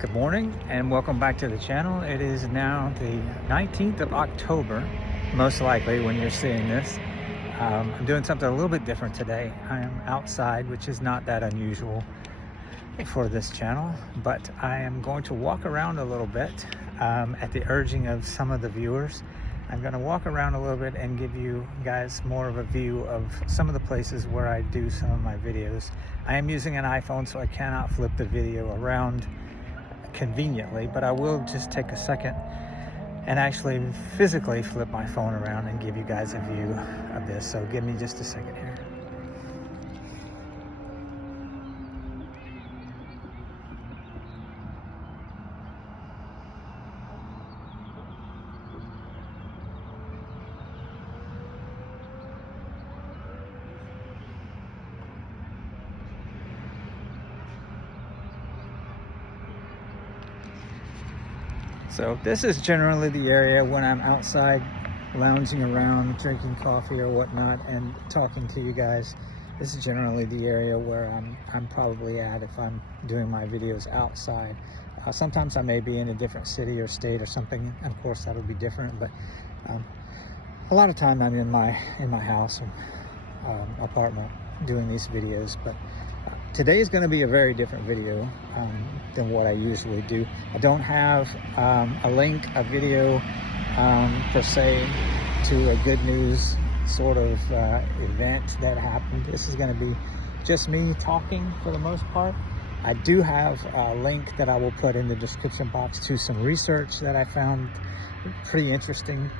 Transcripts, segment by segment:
Good morning and welcome back to the channel. It is now the 19th of October, most likely when you're seeing this. I'm doing something a little bit different today. I am outside, which is not that unusual for this channel, but I am going to walk around a little bit at the urging of some of the viewers. I'm going to walk around a little bit and give you guys more of a view of some of the places where I do some of my videos. I am using an iPhone, so I cannot flip the video around conveniently, but I will just take a second and actually physically flip my phone around and give you guys a view of this. So give me just a second here. So this is generally the area when I'm outside lounging around, drinking coffee or whatnot and talking to you guys. This is generally the area where I'm probably at if I'm doing my videos outside. Sometimes I may be in a different city or state or something, and of course that'll be different, but a lot of time I'm in my house or apartment doing these videos. But today is going to be a very different video than what I usually do. I don't have a link, a video per se to a good news sort of event that happened. This is going to be just me talking for the most part. I do have a link that I will put in the description box to some research that I found pretty interesting.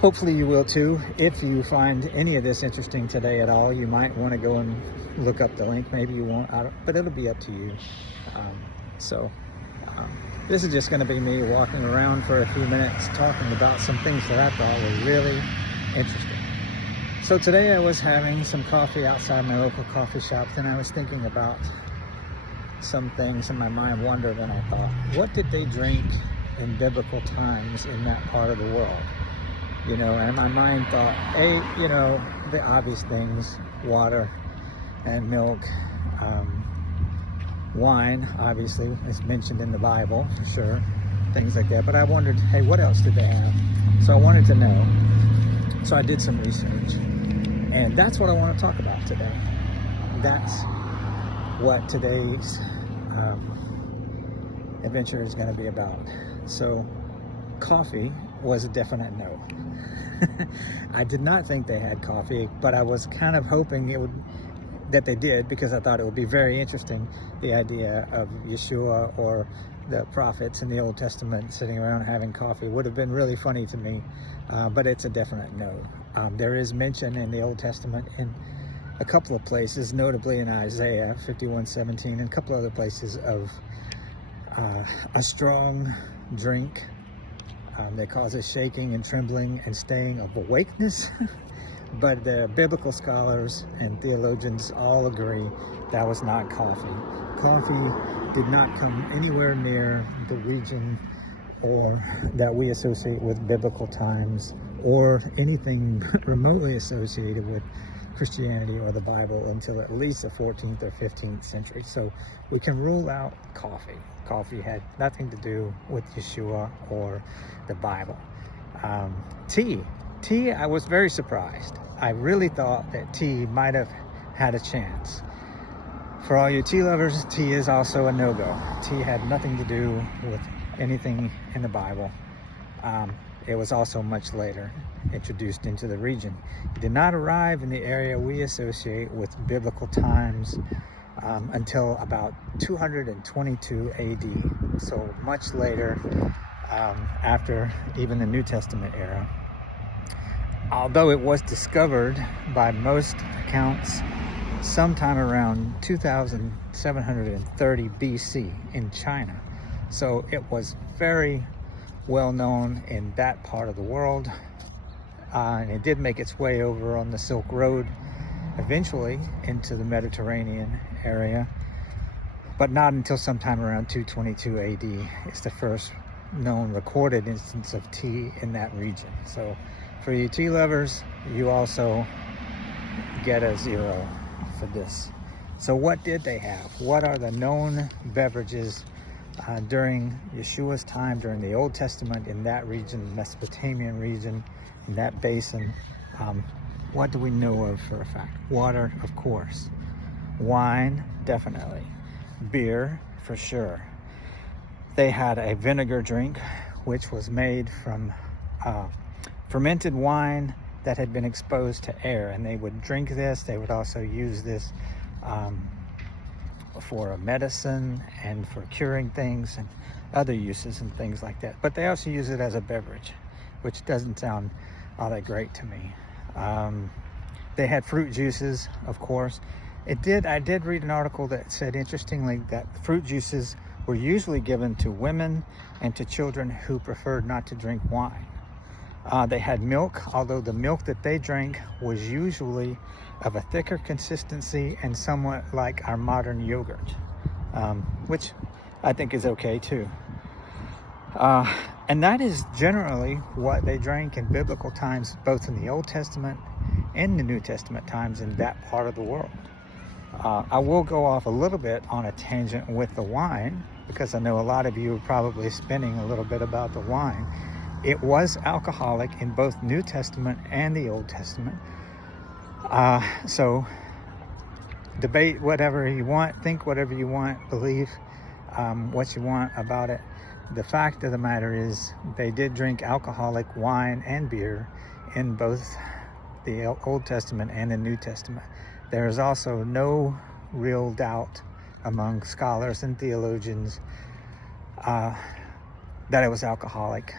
Hopefully you will too. If you find any of this interesting today at all, you might want to go and look up the link. Maybe you won't, but it'll be up to you. This is just going to be me walking around for a few minutes talking about some things that I thought were really interesting. So today I was having some coffee outside my local coffee shop, and I was thinking about some things, and my mind wandered, and I thought, what did they drink in biblical times in that part of the world? You know, and my mind thought, the obvious things, water and milk, wine, obviously, is mentioned in the Bible, for sure, things like that. But I wondered, hey, what else did they have? So I wanted to know. So I did some research. And that's what I want to talk about today. That's what today's adventure is going to be about. So coffee was a definite no. I did not think they had coffee, but I was kind of hoping that they did, because I thought it would be very interesting, the idea of Yeshua or the prophets in the Old Testament sitting around having coffee would have been really funny to me, but it's a definite no. There is mention in the Old Testament in a couple of places, notably in Isaiah 51:17 and a couple other places, of a strong drink that causes shaking and trembling and staying of awakeness. But the biblical scholars and theologians all agree that was not coffee. Coffee did not come anywhere near the region or that we associate with biblical times or anything remotely associated with Christianity or the Bible until at least the 14th or 15th century. So we can rule out coffee. Coffee had nothing to do with Yeshua or the Bible. Tea, I was very surprised. I really thought that tea might have had a chance. For all you tea lovers, tea is also a no-go. Tea had nothing to do with anything in the Bible. It was also much later introduced into the region. It did not arrive in the area we associate with biblical times until about 222 AD. So much later, after even the New Testament era. Although it was discovered by most accounts sometime around 2730 BC in China. So it was very well known in that part of the world. And it did make its way over on the Silk Road eventually into the Mediterranean area, but not until sometime around 222 AD is the first known recorded instance of tea in that region. So for you tea lovers, you also get a 0 for this. So what did they have? What are the known beverages during Yeshua's time, during the Old Testament, in that region, the Mesopotamian region, in that basin. What do we know of for a fact? Water, of course. Wine, definitely. Beer, for sure. They had a vinegar drink, which was made from fermented wine that had been exposed to air, and they would drink this. They would also use this for a medicine and for curing things and other uses and things like that. But they also use it as a beverage, which doesn't sound all that great to me. They had fruit juices, of course. I did read an article that said, interestingly, that fruit juices were usually given to women and to children who preferred not to drink wine. They had milk, although the milk that they drank was usually of a thicker consistency and somewhat like our modern yogurt, which I think is okay too. And that is generally what they drank in biblical times, both in the Old Testament and the New Testament times in that part of the world. I will go off a little bit on a tangent with the wine, because I know a lot of you are probably spinning a little bit about the wine. It was alcoholic in both New Testament and the Old Testament. So debate whatever you want, think whatever you want, believe what you want about it. The fact of the matter is they did drink alcoholic wine and beer in both the Old Testament and the New Testament. There is also no real doubt among scholars and theologians that it was alcoholic.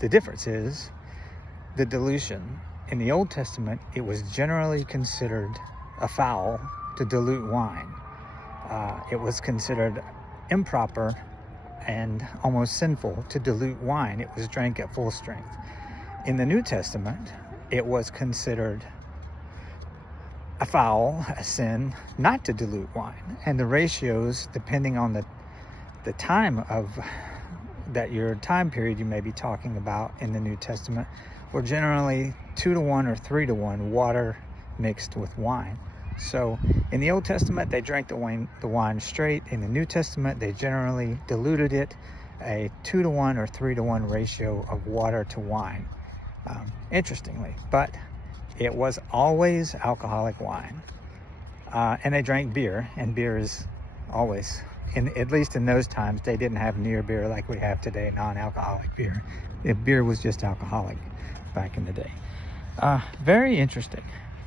The difference is the dilution. In the Old Testament, it was generally considered a foul to dilute wine. It was considered improper and almost sinful to dilute wine. It was drank at full strength. In the New Testament, it was considered a foul, a sin, not to dilute wine. And the ratios, depending on the time of that your time period you may be talking about in the New Testament, were generally 2-to-1 or 3-to-1 water mixed with wine. So in the Old Testament, they drank the wine straight. In the New Testament, they generally diluted it, a 2-to-1 or 3-to-1 ratio of water to wine. Interestingly, but it was always alcoholic wine. And they drank beer, and beer is always, at least in those times, they didn't have near beer like we have today, non-alcoholic beer. Beer was just alcoholic back in the day. Very interesting,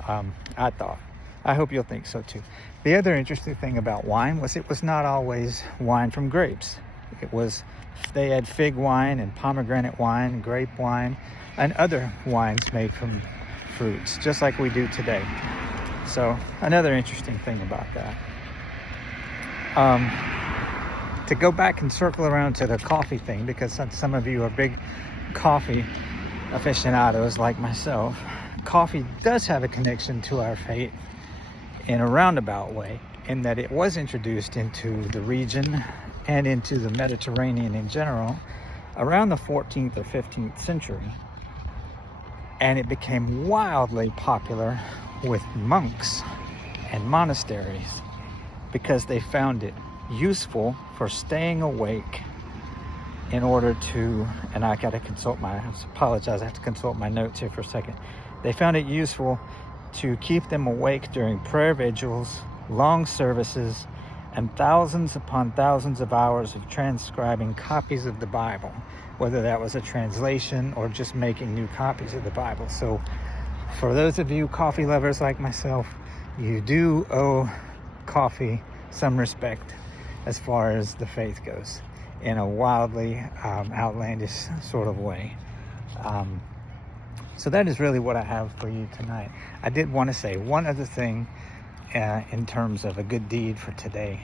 I thought. I hope you'll think so too. The other interesting thing about wine was it was not always wine from grapes. They had fig wine and pomegranate wine and grape wine and other wines made from fruits, just like we do today. So another interesting thing about that. To go back and circle around to the coffee thing, because some of you are big coffee aficionados like myself, coffee does have a connection to our faith in a roundabout way, in that it was introduced into the region and into the Mediterranean in general around the 14th or 15th century. And it became wildly popular with monks and monasteries because they found it useful for staying awake in order to, and I have to consult my notes here for a second. They found it useful to keep them awake during prayer vigils, long services, and thousands upon thousands of hours of transcribing copies of the Bible, whether that was a translation or just making new copies of the Bible. So for those of you coffee lovers like myself, you do owe coffee some respect as far as the faith goes, in a wildly outlandish sort of way. So that is really what I have for you tonight. I did want to say one other thing in terms of a good deed for today.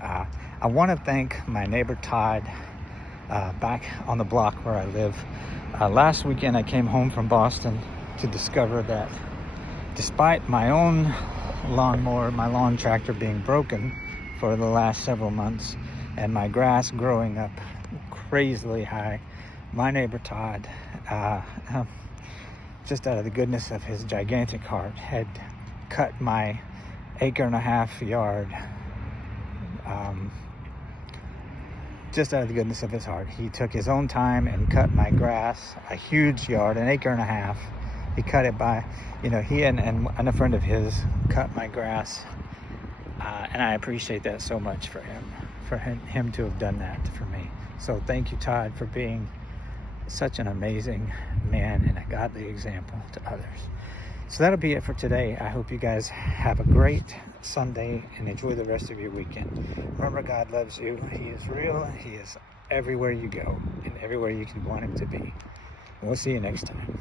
I want to thank my neighbor Todd back on the block where I live. Last weekend I came home from Boston to discover that despite my own lawnmower, my lawn tractor being broken for the last several months, and my grass growing up crazily high, my neighbor Todd, just out of the goodness of his gigantic heart, had cut my 1.5 acre yard just out of the goodness of his heart. He took his own time and cut my grass, a huge yard, 1.5 acres. He cut it by, he and a friend of his cut my grass. And I appreciate that so much for him to have done that for me. So thank you, Todd, for being such an amazing man and a godly example to others. So that'll be it for today. I hope you guys have a great Sunday and enjoy the rest of your weekend. Remember, God loves you. He is real. He is everywhere you go and everywhere you can want him to be. We'll see you next time.